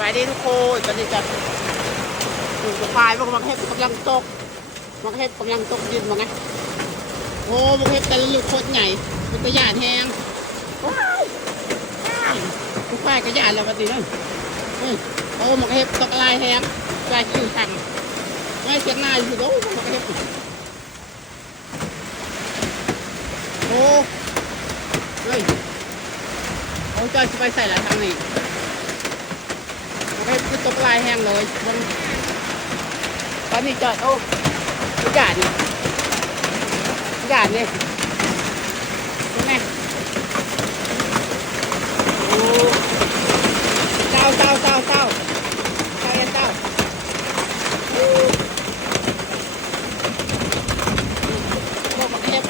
บายดีทุกคนตอนนี้จะปลูกควายมันกำลังเห็ดกำลังตกมันเห็ดกำลังตกดินมาไงโอ้มันเห็ดแต่ละลูกโคตรใหญ่มันก็หยาดแหงว้ายว้ายลูกควายก็หยาดแล้ววันนี้นั่นเอ้ยโอ้มันเห็ดตกลายแหงลายคิวสั่งไม่เสียงนาอยู่โอ้มันเห็ดโอ้เฮ้ยโอ้จอยสไปใส่ลายทางนี่ ไม่คือตกลายแห้งเลยมันตอนนี้จอดโอ้หยาดนี่หยาดนี่ใช่ไหมโอ้เจ้าเจ้าเจ้าเจ้าเจ้าเอ็นเจ้าโอ้โอ้บักเห็บ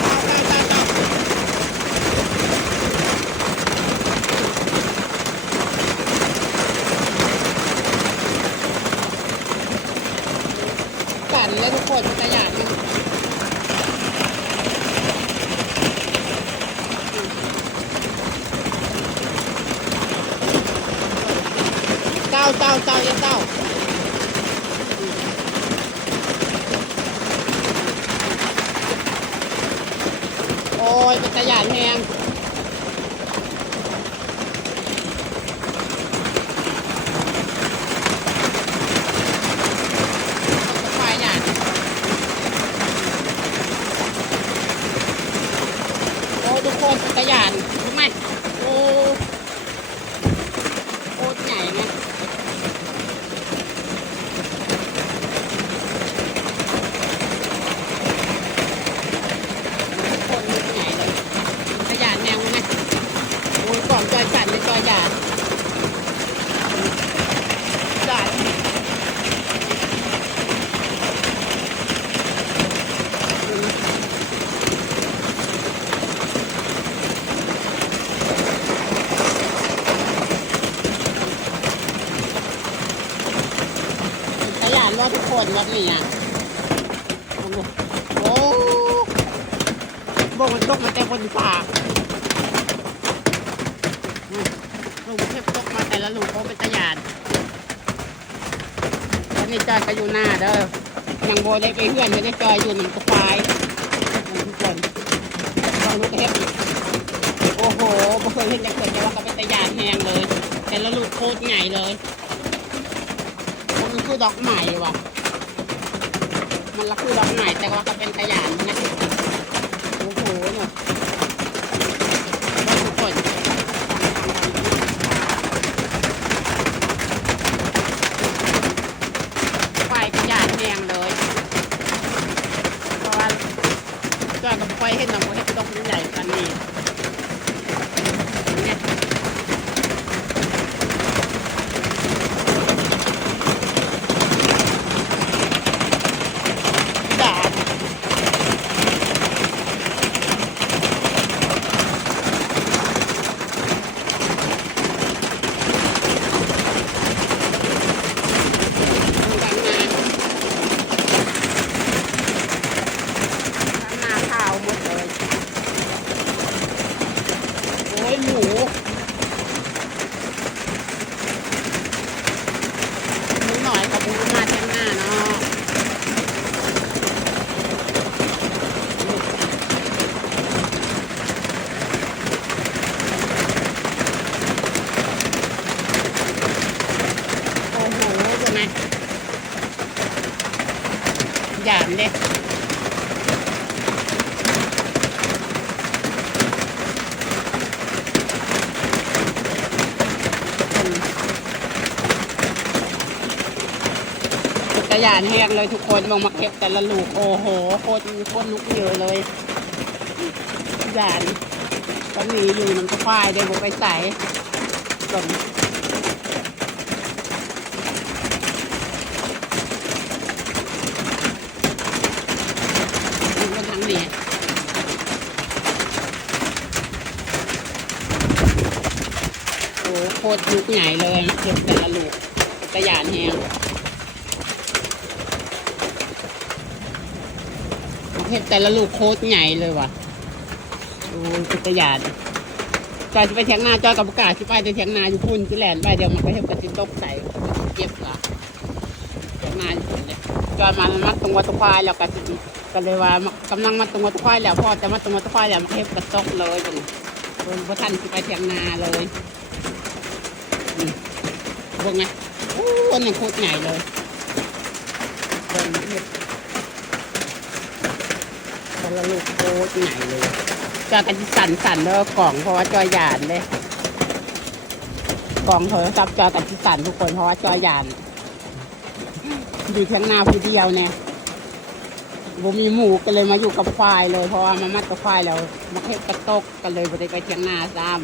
เจ้าเจ้าเจ้าเจ้ากัน แล้วทุกคนจะหยาดมันเจ้าเจ้าเจ้าเจ้าเจ้าโอ้ยเป็นตะหยาดแหงควายหยาดโอ้ทุกคนเป็นตะหยาดรู้ไหมโอ้โคตรใหญ่ไง คนมันใหญ่เลยขยานแนวไหมโอ้ยก่อนจอยสั่นเลยจอยหยาดหยาดขยาน วนวัดนี่อะโอ้โหบ่มันตกมาแต่บนฝาลูกเทพตกมาแต่ละลูกเขาเป็นตะยานตอนนี้จอยก็อยู่หน้าเด้อยังโบได้ไปเพื่อนไม่ได้จอยอยู่หนึ่งกระปายทุกคนต้องลูกเทพโอ้โหบ่เคยเห็นจะเกิดแต่ว่าก็เป็นตะยานแหงเลย แต่ละลูกโคตรใหญ่เลยมันคือดอกใหม่ว่ะ มันละคือดอกใหม่อยแต่ว่าก็เป็นตะยานนะโอ้โหเนี่ยบ้าทุกคนไฟกระยานแหงเลยเพราะว่าจอยกับไฟเห็นหนังเห็นดอกมันใหญ่กันนี่เนี่ยด่า ทำนาข้าวหมดเลย โอ้ย หมูหมูหน่อยกับหมูมาเต็มหน้าเนาะโอ้โหดูนะหยามเด้ กรยานแห้งเลยทุกคนมองมาเก็บแต่ละลูก โอ้โหโคตรโคตรลุกเยอะเลยยานตอนนี้อยู่น้ำตะควายได้บุกไปใส่ส่วนนี่ก็ทั้งนี้โอ้โคตรลุกใหญ่เลยเก็บแต่ละลูกกระยานแห้ง เห็บแต่ละลูกโคตรใหญ่เลยว่ะโอ้ยเป็นตะยานจอยจะไปเถียงนาจอยกับบุกล้าสิไปแต่เถียงนาอยู่พุ่นที่แลนไปเดี๋ยวมันก็เห็บกระตินตกใส่เก็บละเถียงนาอยู่พุ่นเลยจอยมามัดตรงวัดตะควายแล้วก็สิก็เลยว่ากำลังมัดตรงวัดตะควายแล้วพอจะมัดตรงวัดตะควายแล้วมันเห็บกระตกเลยจังบนพระท่านสิไปเถียงนาเลยอืมเบิ่งไงโอ้วันนี้โคตรใหญ่เลยเบิ่งเห็บ ละลูกโคตรใหญ่เลยจอยกันสั่นสั่นๆเด้อกล่องเพราะว่าจอยหยานเลยกล่องโทรศัพท์จอยกันสั่นทุกคนเพราะว่าจอยหยานอยู่เทียงนาผู้เดียวเนี่ยบ่มีหมูก็เลยมาอยู่กับควายเลย เพราะว่ามามัดกับควายแล้วมาเทบกระตกกันเลยบ่ได้ไปเทียงนาซ้ำ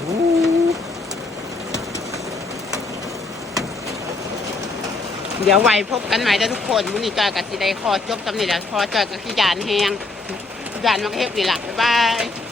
อู้ เดี๋ยวไว้พบกันใหม่เด้ทุกคนวันนี้จอยกับสิได้คอจบสำเร็จแล้วคอจอยกับขี้ยานแห้งยานมักเฮ็บนี่ล่ะบ๊ายบาย